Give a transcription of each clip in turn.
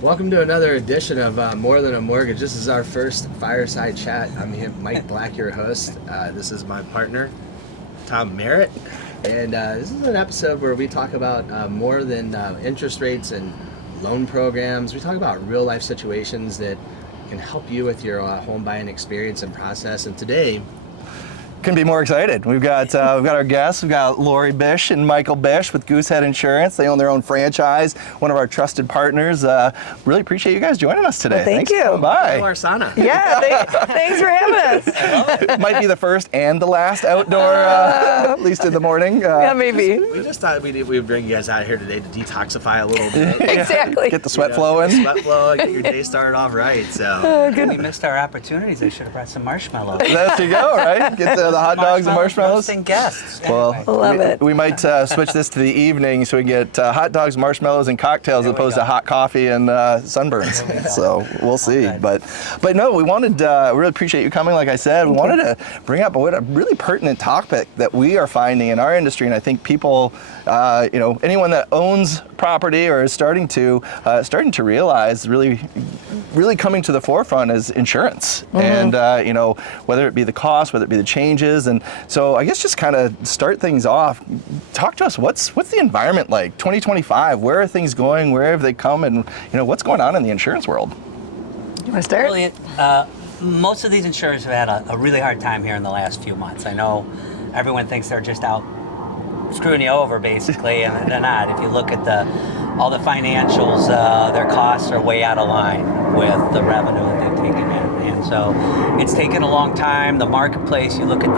Welcome to another edition of More Than a Mortgage. This is our first fireside chat. I'm Mike Black, your host. This is my partner, Tom Merritt. And this is an episode where we talk about more than interest rates and loan programs. We talk about real life situations that can help you with your home buying experience and process. And today, couldn't be more excited. We've got our guests. We've got Laurie Bish and Michael Bish with Goosehead Insurance. They own their own franchise. One of our trusted partners. Really appreciate you guys joining us today. Well, thank you. For coming by. Arsana. Yeah, thanks for having us. It might be the first and the last outdoor, at least in the morning. Yeah, maybe. We just thought we'd bring you guys out here today to detoxify a little bit. Exactly. Get the sweat flowing. Sweat flow, get your day started off right. So Good. We missed our opportunities. I should have brought some marshmallows. There you go, right? Get the hot dogs and marshmallows. Roasting guests. Well, Anyway. Love it. we might switch this to the evening so we get hot dogs, marshmallows, and cocktails as There we opposed go. to hot coffee and sunburns. There we go. So we'll see. Okay. But no, we wanted. We really appreciate you coming. Like I said, we wanted to bring up a really pertinent topic that we are finding in our industry, and I think people, anyone that owns property or is starting to realize really coming to the forefront is insurance, and whether it be the cost, whether it be the changes, and so I guess just kind of start things off. Talk to us. What's the environment like? 2025. Where are things going? Where have they come? And what's going on in the insurance world? You want to start? Really, most of these insurers have had a really hard time here in the last few months. I know everyone thinks they're just out screwing you over, basically, and they're not. If you look at all the financials, their costs are way out of line with the revenue that they've taken in. And so it's taken a long time. The marketplace, you look at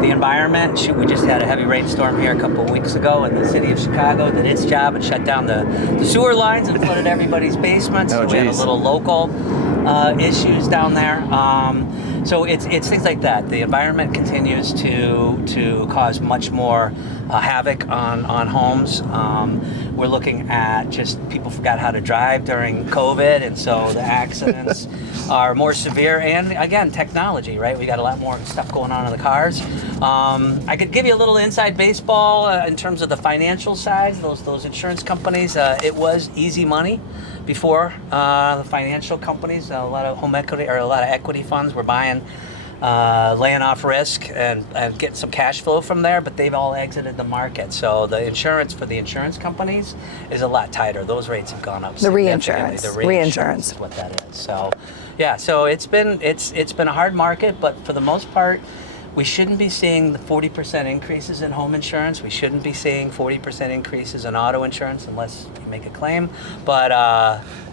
the environment. Shoot, we just had a heavy rainstorm here a couple of weeks ago, and the city of Chicago did its job and shut down the sewer lines and flooded everybody's basements. Oh, So we had a geez. little local issues down there. So it's things like that. The environment continues to cause much more havoc on homes. We're looking at just people forgot how to drive during COVID, and so the accidents are more severe. And again, technology, right? We got a lot more stuff going on in the cars. I could give you a little inside baseball in terms of the financial side. Those insurance companies, it was easy money before the financial companies. A lot of home equity or a lot of equity funds were buying. Laying off risk and getting some cash flow from there, but they've all exited the market. So the insurance for the insurance companies is a lot tighter. Those rates have gone up. The significantly. reinsurance. The reinsurance is what that is. So, yeah. So it's been a hard market, but for the most part, we shouldn't be seeing the 40% increases in home insurance. We shouldn't be seeing 40% increases in auto insurance unless you make a claim. But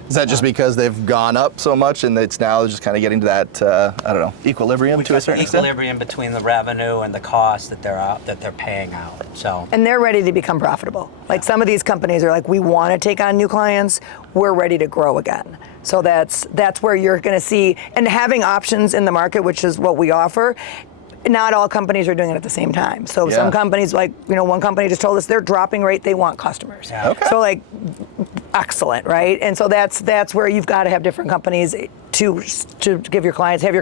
Is that just because they've gone up so much and it's now just kind of getting to that equilibrium to a certain extent? Equilibrium between the revenue and the cost that they're paying out. So. And they're ready to become profitable. Like some of these companies are like, we want to take on new clients. We're ready to grow again. So that's where you're going to see, and having options in the market, which is what we offer. Not all companies are doing it at the same time. So Yeah. some companies, like, one company just told us they're dropping rate, they want customers. Yeah. Okay. So like, excellent, right? And so that's where you've got to have different companies to have your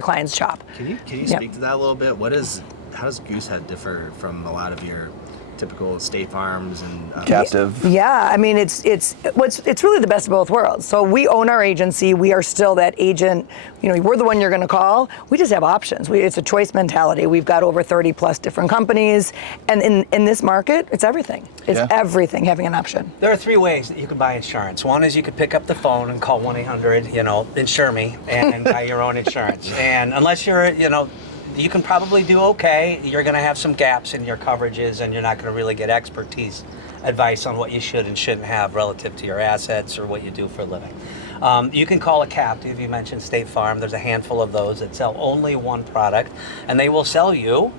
clients shop. can you Yeah. speak to that a little bit? How does Goosehead differ from a lot of your typical State Farms and Captive. Yeah, I mean it's really the best of both worlds. So we own our agency. We are still that agent. We're the one you're going to call. We just have options. It's a choice mentality. We've got over 30 plus different companies, and in this market, it's everything. It's Yeah. everything having an option. There are three ways that you can buy insurance. One is you could pick up the phone and call 1-800, insure me, and buy your own insurance. And unless you're, you can probably do okay. You're going to have some gaps in your coverages, and you're not going to really get expertise advice on what you should and shouldn't have relative to your assets or what you do for a living. You can call a captive. You mentioned State Farm. There's a handful of those that sell only one product, and they will sell you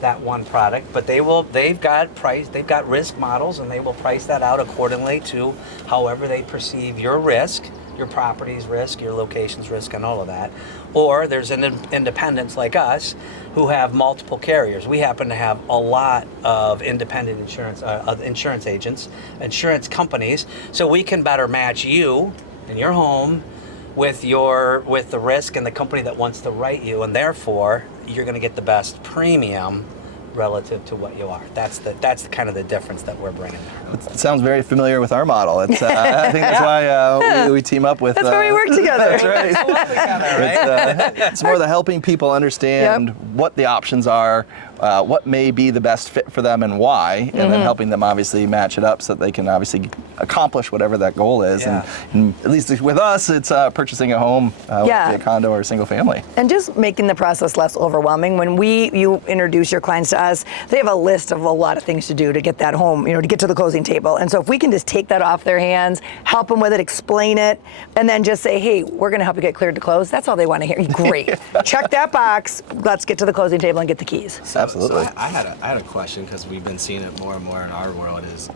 that one product, but they've got risk models, and they will price that out accordingly to however they perceive your risk, your property's risk, your location's risk, and all of that. Or there's independents like us who have multiple carriers. We happen to have a lot of independent insurance agents, insurance companies, so we can better match you and your home with the risk and the company that wants to write you, and therefore you're going to get the best premium relative to what you are. That's the kind of the difference that we're bringing there. It sounds very familiar with our model. It's, I think that's why we team up with. That's why we work together. That's right. It's more the helping people understand what the options are, what may be the best fit for them and why, and then helping them obviously match it up so that they can obviously accomplish whatever that goal is. And at least with us, it's purchasing a home, whether it be a condo or a single family. And just making the process less overwhelming. When you introduce your clients to us, they have a list of a lot of things to do to get that home, to get to the closing table. And so if we can just take that off their hands, help them with it, explain it, and then just say, hey, we're going to help you get cleared to close, that's all they want to hear. Great. Check that box. Let's get to the closing table and get the keys. Absolutely. So I had a question, because we've been seeing it more and more in our world, is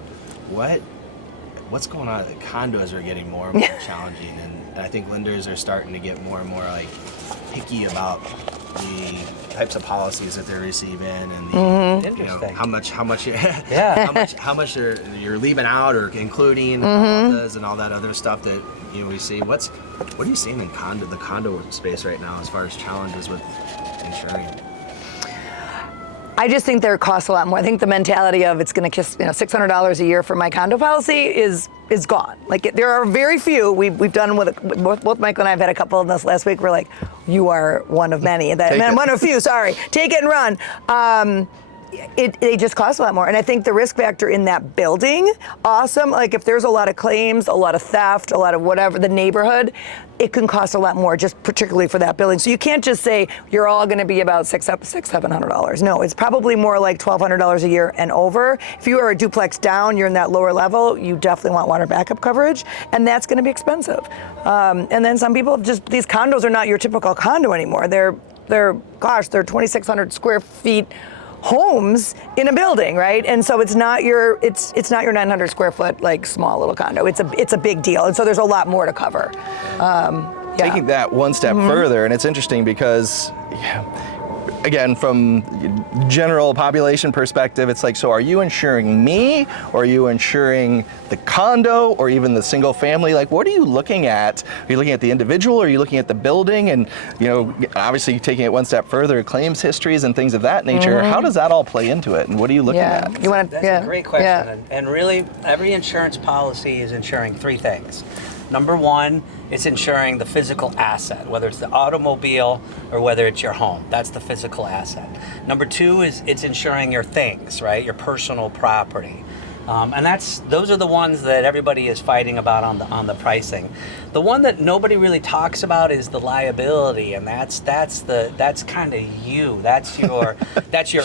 what's going on? The condos are getting more and more challenging, and I think lenders are starting to get more and more like picky about the types of policies that they're receiving, and the, how much how much you're leaving out or including and all that other stuff that we see. What are you seeing in the condo space right now as far as challenges with insuring? I just think their costs a lot more. I think the mentality of it's going to cost $600 a year for my condo policy is gone. Like there are very few. We've done with both Michael and I have had a couple of this last week. We're like, you are one of many. One of few. Sorry, take it and run. They just cost a lot more. And I think the risk factor in that building, awesome. Like if there's a lot of claims, a lot of theft, a lot of whatever, the neighborhood, it can cost a lot more, just particularly for that building. So you can't just say you're all going to be about $700. No, it's probably more like $1,200 a year and over. If you are a duplex down, you're in that lower level, you definitely want water backup coverage, and that's going to be expensive. And then some people these condos are not your typical condo anymore. They're 2,600 square feet homes in a building, right? And so it's not your 900 square foot like small little condo. It's a big deal, and so there's a lot more to cover. Taking that one step further, and it's interesting because, again, from general population perspective, it's like, so are you insuring me, or are you insuring the condo, or even the single family? Like, what are you looking at? Are you looking at the individual, or are you looking at the building? And, obviously taking it one step further, claims histories and things of that nature. How does that all play into it, and what are you looking at? That's a great question. And really, every insurance policy is insuring three things. Number one, it's insuring the physical asset, whether it's the automobile or whether it's your home. That's the physical asset. Number two is it's insuring your things, right? Your personal property. And those are the ones that everybody is fighting about on the pricing. The one that nobody really talks about is the liability, and that's kind of you. That's your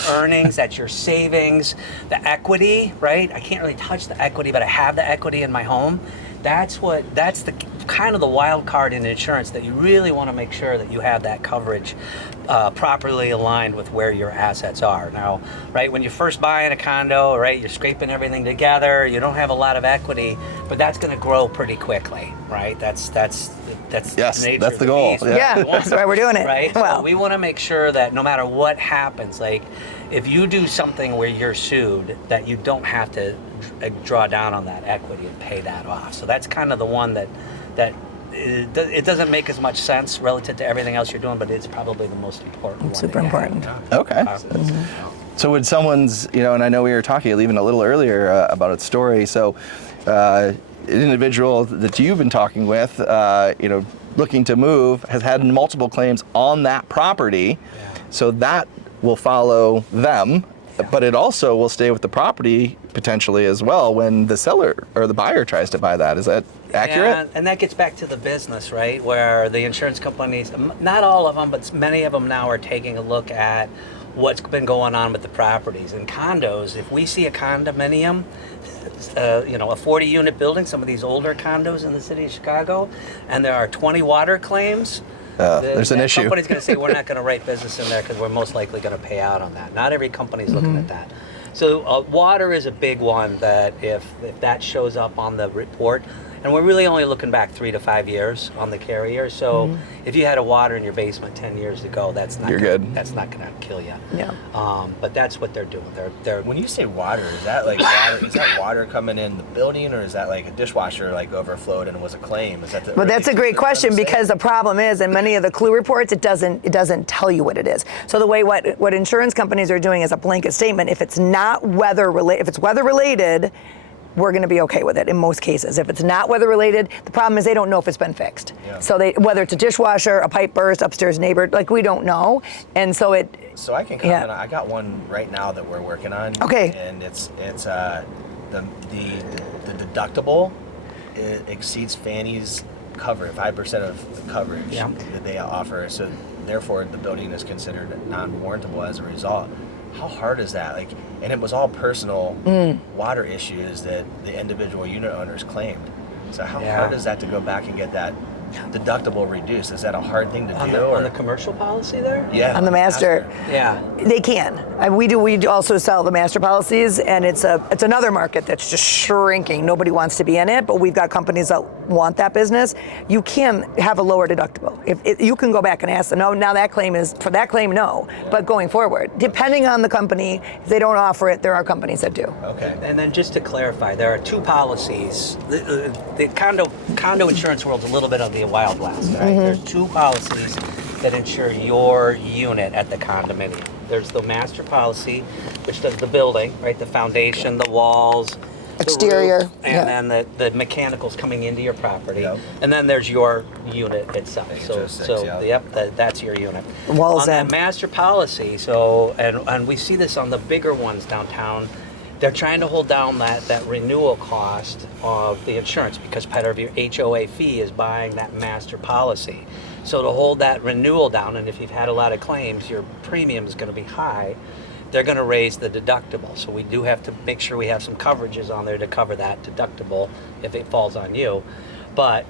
earnings, that's your savings, the equity, right? I can't really touch the equity, but I have the equity in my home. That's the kind of the wild card in insurance, that you really want to make sure that you have that coverage properly aligned with where your assets are. Now, right, when you're first buying a condo, right, you're scraping everything together, you don't have a lot of equity, but that's going to grow pretty quickly, right? That's yes, nature that's the goal. Yeah, that's why we're doing it. Right? Well, so we want to make sure that no matter what happens, like if you do something where you're sued, that you don't have to draw down on that equity and pay that off. So that's kind of the one that it doesn't make as much sense relative to everything else you're doing, but it's probably the most important one. Super important. Okay. So would someone's, and I know we were talking even a little earlier about a story. So an individual that you've been talking with, looking to move, has had multiple claims on that property. So that will follow them, but it also will stay with the property potentially as well when the seller or the buyer tries to buy that. Is that accurate? And that gets back to the business, right? Where the insurance companies, not all of them, but many of them now are taking a look at what's been going on with the properties. And condos, if we see a condominium, a 40-unit building, some of these older condos in the city of Chicago, and there are 20 water claims, there's an issue. The company's going to say, we're not going to write business in there because we're most likely going to pay out on that. Not every company's looking at that. So water is a big one that if that shows up on the report, And we're really only looking back 3 to 5 years on the carrier. So if you had a water in your basement 10 years ago, that's not good. That's not going to kill you. Yeah. But that's what they're doing. They're When you say water, is that like water? Is that water coming in the building, or is that like a dishwasher like overflowed and was a claim? Is that the? Well, that's a great question, because the problem is, in many of the clue reports, it doesn't tell you what it is. So the way what insurance companies are doing is a blanket statement. If it's not weather related, if it's weather related, we're going to be okay with it in most cases. If it's not weather related, the problem is they don't know if it's been fixed. Yeah. So whether it's a dishwasher, a pipe burst, upstairs neighbor, like we don't know, and so it. So I can comment. I got one right now that we're working on. Okay. And it's the deductible, it exceeds Fannie's cover, 5% of the coverage that they offer. So therefore, the building is considered non-warrantable as a result. How hard is that? Like, and it was all personal water issues that the individual unit owners claimed. So how hard is that to go back and get that deductible reduced? Is that a hard thing to do? on the commercial policy there? Yeah. On the master. Yeah. They can. We also sell the master policies, and it's another market that's just shrinking. Nobody wants to be in it, but we've got companies that want that business. You can have a lower deductible. If you can go back and ask them, no, now that claim is, for that claim, no. But going forward, depending on the company, if they don't offer it, there are companies that do. Okay. And then just to clarify, there are 2 policies. The condo insurance world's a little bit of the Wild West, right? There's 2 policies that insure your unit at the condominium. There's the master policy, which does the building, right? The foundation, the walls, Exterior, the roof, and then the mechanicals coming into your property. Yep. And then there's your unit itself. That's your unit. Walls on that in. master policy, and we see this on the bigger ones downtown. They're trying to hold down that renewal cost of the insurance, because part of your HOA fee is buying that master policy. So to hold that renewal down, and if you've had a lot of claims, your premium is going to be high, they're going to raise the deductible. So we do have to make sure we have some coverages on there to cover that deductible if it falls on you. But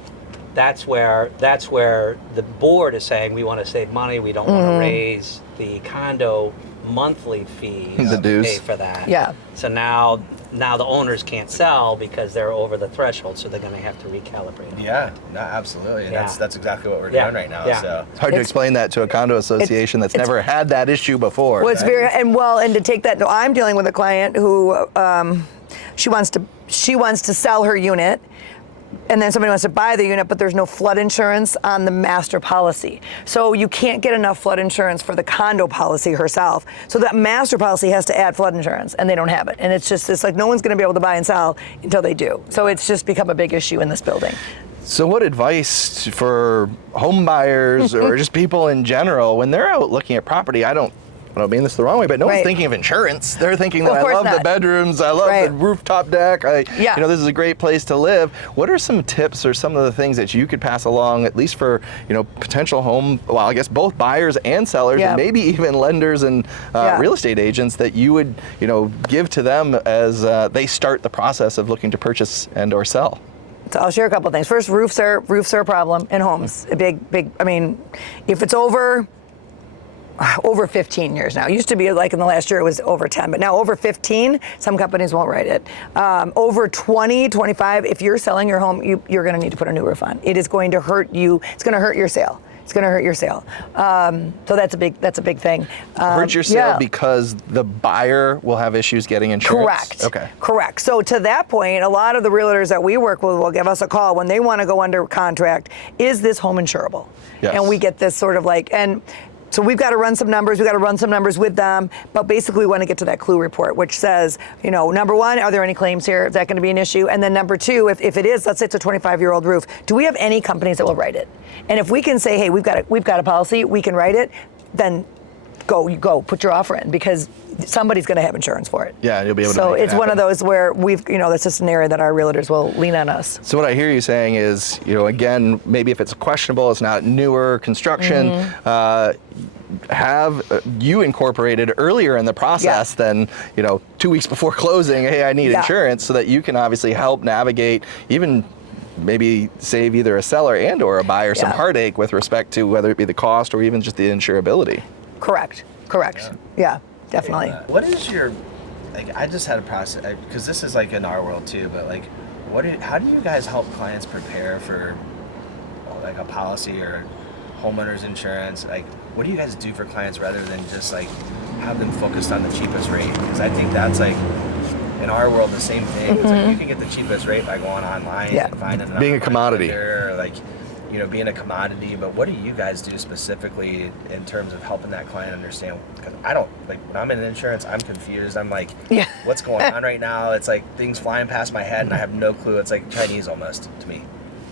that's where the board is saying we want to save money. We don't want to raise the condo monthly fee The to dues. pay for that. Yeah. So now the owners can't sell because they're over the threshold, so they're going to have to recalibrate. Yeah, no, absolutely. And Yeah. that's exactly what we're Yeah. doing right now. Yeah. So It's hard to explain that to a condo association that's never had that issue before. Well, it's very, and to take that, no, I'm dealing with a client who she wants to sell her unit, and then somebody wants to buy the unit, but there's no flood insurance on the master policy. So you can't get enough flood insurance for the condo policy herself. So that master policy has to add flood insurance, and they don't have it. And it's like no one's going to be able to buy and sell until they do. So it's just become a big issue in this building. So what advice for home buyers or just people in general when they're out looking at property? I don't mean this the wrong way, but no one's Right. thinking of insurance. They're thinking that Of I course love the not. bedrooms, I love Right. the rooftop deck, Yeah. this is a great place to live. What are some tips or some of the things that you could pass along, at least for potential I guess both buyers and sellers, Yeah. and maybe even lenders and Yeah. real estate agents that you would give to them as they start the process of looking to purchase and or sell? So I'll share a couple of things. First, roofs are a problem in homes. A big. I mean, if it's over 15 years now. It used to be like in the last year it was over 10, but now over 15, some companies won't write it. Over 20, 25, if you're selling your home, you're going to need to put a new roof on. It is going to hurt you. It's going to hurt your sale. It's going to hurt your sale. So that's a big thing. Hurt your sale yeah. because the buyer will have issues getting insurance? Correct. Okay. Correct. So to that point, a lot of the realtors that we work with will give us a call when they want to go under contract. Is this home insurable? Yes. And we get this sort of so we've got to run some numbers. We've got to run some numbers with them. But basically, we want to get to that clue report, which says, number one, are there any claims here? Is that going to be an issue? And then number two, if it is, let's say it's a 25-year-old roof, do we have any companies that will write it? And if we can say, hey, we've got a policy, we can write it, then go put your offer in, because somebody's going to have insurance for it. Yeah, you'll be able to So make it it's one of happen. those where that's just an area that our realtors will lean on us. So what I hear you saying is, again, maybe if it's questionable, it's not newer construction, have you incorporated earlier in the process than 2 weeks before closing, hey, I need insurance, so that you can obviously help navigate, even maybe save either a seller and or a buyer some heartache with respect to whether it be the cost or even just the insurability. Correct. Yeah, definitely. What is your, I just had a process, because this is like in our world too, but how do you guys help clients prepare for like a policy or homeowners insurance? Like, what do you guys do for clients rather than just like have them focused on the cheapest rate? Because I think that's like, in our world, the same thing. It's like you can get the cheapest rate by going online and finding an being a online commodity, vendor, or like, you know, being a commodity. But what do you guys do specifically in terms of helping that client understand? Because I don't, like, when I'm in insurance, I'm confused. I'm like, what's going on right now? It's like things flying past my head and I have no clue. It's like Chinese almost to me.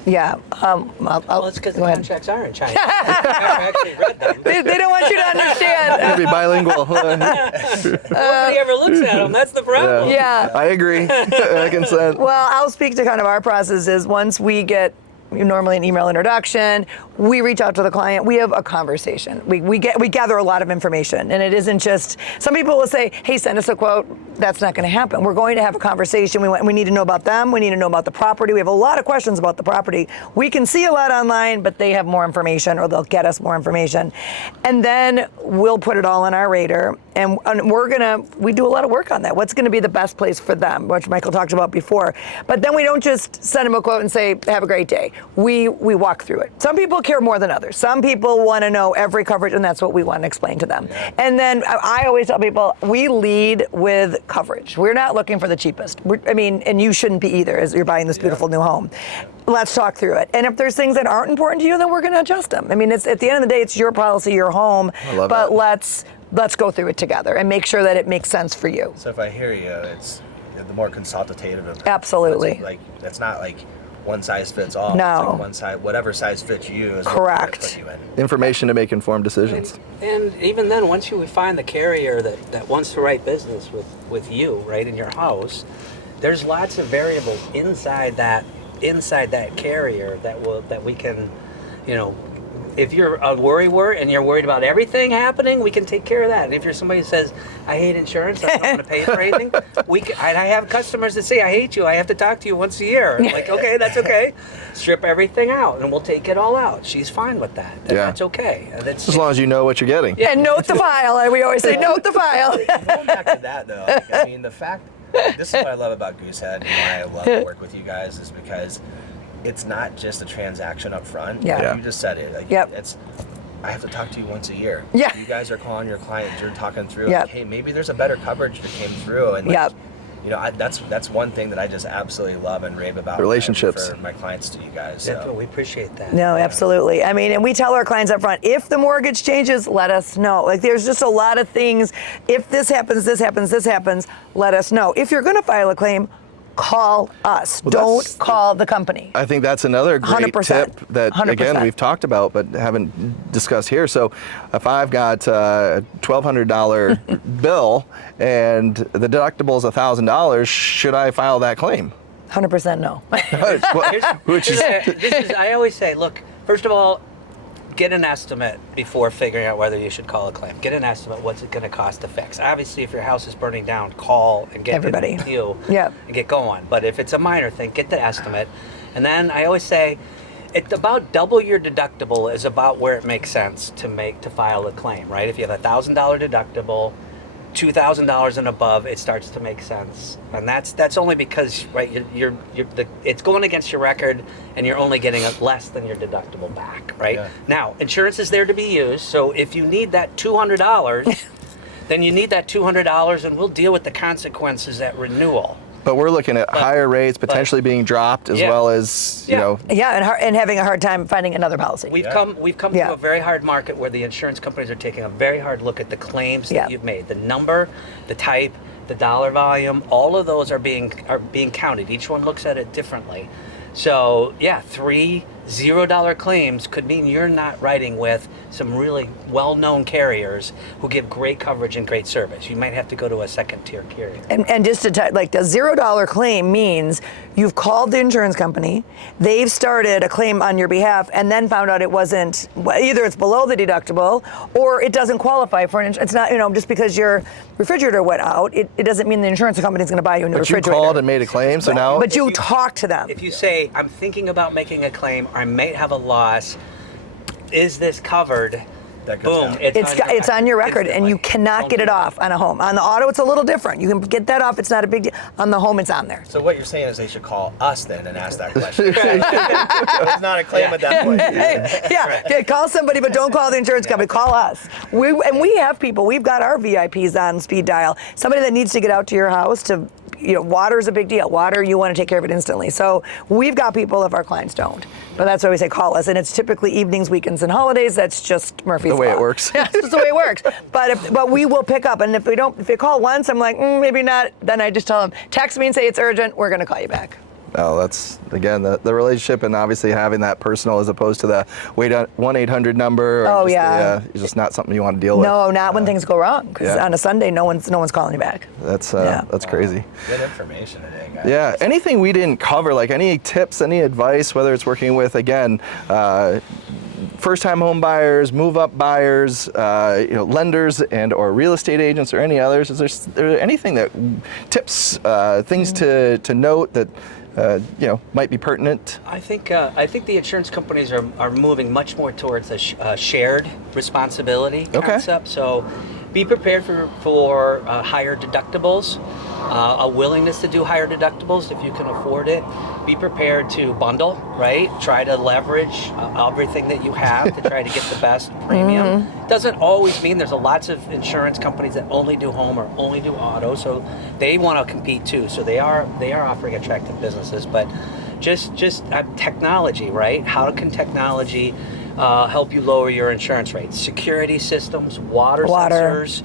Yeah. Well, it's because the contracts are in Chinese. I've actually read them. They don't want you to understand. You'll be bilingual. Nobody ever looks at them. That's the problem. Yeah. I agree. I consent. Well, I'll speak to kind of our process is once we get normally an email introduction, we reach out to the client, we have a conversation. We gather a lot of information, and it isn't just, some people will say, hey, send us a quote. That's not going to happen. We're going to have a conversation. We need to know about them. We need to know about the property. We have a lot of questions about the property. We can see a lot online, but they have more information, or they'll get us more information. And then we'll put it all on our radar, and we do a lot of work on that. What's going to be the best place for them, which Michael talked about before. But then we don't just send them a quote and say, have a great day. We walk through it. Some people care more than others. Some people want to know every coverage, and that's what we want to explain to them. Yeah. And then I always tell people, we lead with coverage. We're not looking for the cheapest. And you shouldn't be either, as you're buying this beautiful new home. Let's talk through it. And if there's things that aren't important to you, then we're going to adjust them. I mean, it's at the end of the day, it's your policy, your home. But let's go through it together and make sure that it makes sense for you. So if I hear you, it's the more consultative. Absolutely. It's not like one size fits all. No. It's like one size, whatever size fits you is correct. What put you in. Information to make informed decisions. And even then, once you find the carrier that wants to write business with you, right, in your house, there's lots of variables inside that carrier that we can, if you're a worrywart and you're worried about everything happening, we can take care of that. And if you're somebody who says, I hate insurance, I'm not going to pay for anything, I have customers that say, I hate you, I have to talk to you once a year. I'm like, okay, that's okay. Strip everything out and we'll take it all out. She's fine with that. That's okay. As long as you know what you're getting. Yeah, and note the file. And we always say, note the file. Going back to that, though, I mean, the fact, this is what I love about Goosehead and why I love to work with you guys is because it's not just a transaction up front. Yeah. You just said it. Like, I have to talk to you once a year. Yeah. You guys are calling your clients. You're talking through. Yep. Like, hey, maybe there's a better coverage that came through. And that's one thing that I just absolutely love and rave about. Relationships. For my clients to you guys. So. We appreciate that. No, absolutely. I mean, and we tell our clients up front, if the mortgage changes, let us know. Like, there's just a lot of things. If this happens, let us know. If you're going to file a claim, call us. Don't call the company. I think that's another great 100%. tip that, 100%. again, we've talked about but haven't discussed here. So if I've got a $1,200 bill and the deductible is $1,000, should I file that claim? 100% no. I always say, look, first of all, get an estimate before figuring out whether you should call a claim. Get an estimate. What's it going to cost to fix? Obviously, if your house is burning down, call and get everybody a deal and get going. But if it's a minor thing, get the estimate. And then I always say, it's about double your deductible is about where it makes sense to file a claim, right? If you have $1,000 deductible, $2,000 and above, it starts to make sense, and that's only because, right, it's going against your record, and you're only getting less than your deductible back, right? Yeah. Now, insurance is there to be used, so if you need that $200, then you need that $200, and we'll deal with the consequences at renewal. But we're looking at higher rates potentially being dropped, as well as and having a hard time finding another policy. We've come to a very hard market where the insurance companies are taking a very hard look at the claims that you've made, the number, the type, the dollar volume. All of those are being counted. Each one looks at it differently. So 3 $0 claims could mean you're not writing with some really well-known carriers who give great coverage and great service. You might have to go to a second-tier carrier. And just to like the $0 claim means you've called the insurance company, they've started a claim on your behalf, and then found out it wasn't, either it's below the deductible or it doesn't qualify for an insurance. It's not, just because your refrigerator went out, it doesn't mean the insurance company is going to buy you a new refrigerator. But you called and made a claim, so now. But you talk to them. If you say, I'm thinking about making a claim, I may have a loss, is this covered? that goes boom, down. It's on your record, and you instantly. cannot Don't get it do off on a home. On the auto, it's a little different. You can get that off. It's not a big deal. On the home, it's on there. So what you're saying is they should call us then and ask that question. It's not a claim at that point. Yeah, call somebody, but don't call the insurance company. Call us. We have people. We've got our VIPs on speed dial. Somebody that needs to get out to your house to, water is a big deal. Water, you want to take care of it instantly. So we've got people if our clients don't. But that's why we say call us, and it's typically evenings, weekends, and holidays. That's just Murphy's The way Law. it works. Yeah, it's just the way it works. But we will pick up, and if they call once, I'm like, maybe not. Then I just tell them, text me and say it's urgent. We're going to call you back. No, that's, again, the relationship, and obviously having that personal as opposed to the 1-800 number. Or it's just not something you want to deal with. No, not when things go wrong. Because on a Sunday, no one's calling you back. That's crazy. Good information today, guys. Yeah, anything we didn't cover, like any tips, any advice, whether it's working with, again, first-time home buyers, move-up buyers, lenders and or real estate agents or any others, is there anything that tips, things to note that might be pertinent? I think the insurance companies are moving much more towards a shared responsibility concept. So be prepared for higher deductibles, a willingness to do higher deductibles if you can afford it. Be prepared to bundle, right? Try to leverage everything that you have to try to get the best premium. Doesn't always mean there's lots of insurance companies that only do home or only do auto, so they want to compete too. So they are offering attractive businesses, but just technology, right? How can technology help you lower your insurance rates? Security systems, water sensors,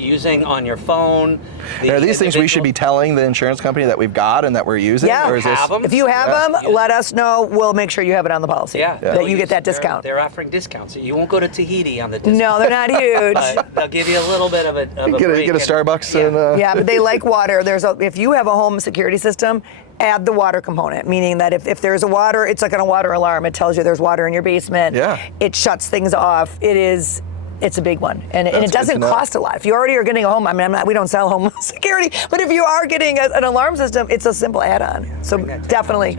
using on your phone. Are these things we should be telling the insurance company that we've got and that we're using? Yeah, or is have them. If you have them, let us know. We'll make sure you have it on the policy. That you get that discount. They're offering discounts. You won't go to Tahiti on the discount. No, they're not huge. They'll give you a little bit of a break. Get a Starbucks and. Yeah, but they like water. If you have a home security system, add the water component, meaning that if there's a water, it's like a water alarm. It tells you there's water in your basement. Yeah. It shuts things off. It's a big one, and it doesn't cost a lot. If you already are getting a home, we don't sell home security, but if you are getting an alarm system, it's a simple add-on. So definitely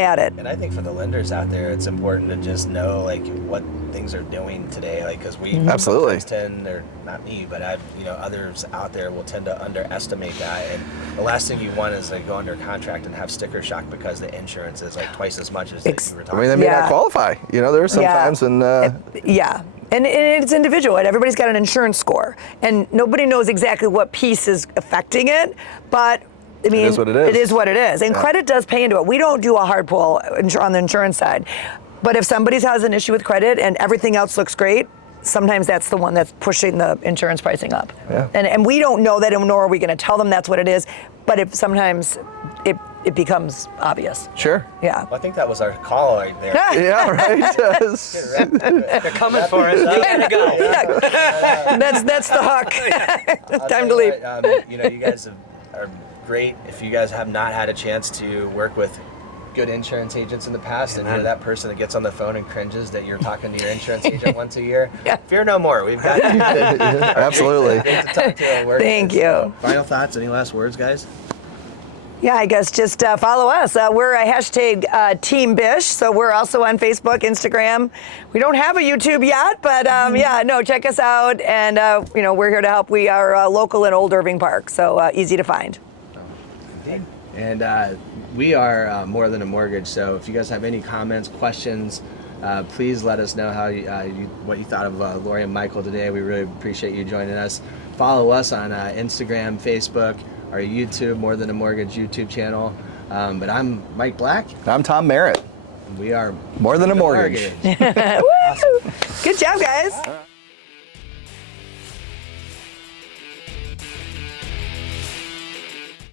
add it. And I think for the lenders out there, it's important to just know what things are doing today, because we absolutely tend, or not me, but others out there will tend to underestimate that. And the last thing you want is go under contract and have sticker shock because the insurance is twice as much as you were talking. They may not qualify. There are some times when. And it's individual, and everybody's got an insurance score, and nobody knows exactly what piece is affecting it, but it is what it is. It is what it is, and credit does pay into it. We don't do a hard pull on the insurance side, but if somebody has an issue with credit and everything else looks great, sometimes that's the one that's pushing the insurance pricing up. Yeah. And we don't know that, nor are we going to tell them that's what it is, but if sometimes it becomes obvious. Sure. Yeah. Well, I think that was our call right there. Yeah, right. They're coming for us. We gotta go. That's the hook. Time to leave. You guys are great. If you guys have not had a chance to work with good insurance agents in the past, and you're that person that gets on the phone and cringes that you're talking to your insurance agent once a year, fear no more. We've got absolutely. Great to talk to and work Thank with. you. So, final thoughts? Any last words, guys? Yeah, I guess just follow us. We're a hashtag Team Bish, so we're also on Facebook, Instagram. We don't have a YouTube yet, but check us out, and we're here to help. We are local in Old Irving Park, so easy to find. And we are More Than a Mortgage, so if you guys have any comments, questions, please let us know what you thought of Laurie and Michael today. We really appreciate you joining us. Follow us on Instagram, Facebook, our YouTube, More Than a Mortgage YouTube channel. But I'm Mike Black. I'm Tom Merritt. We are More Than a Mortgage. Woo! Good job, guys.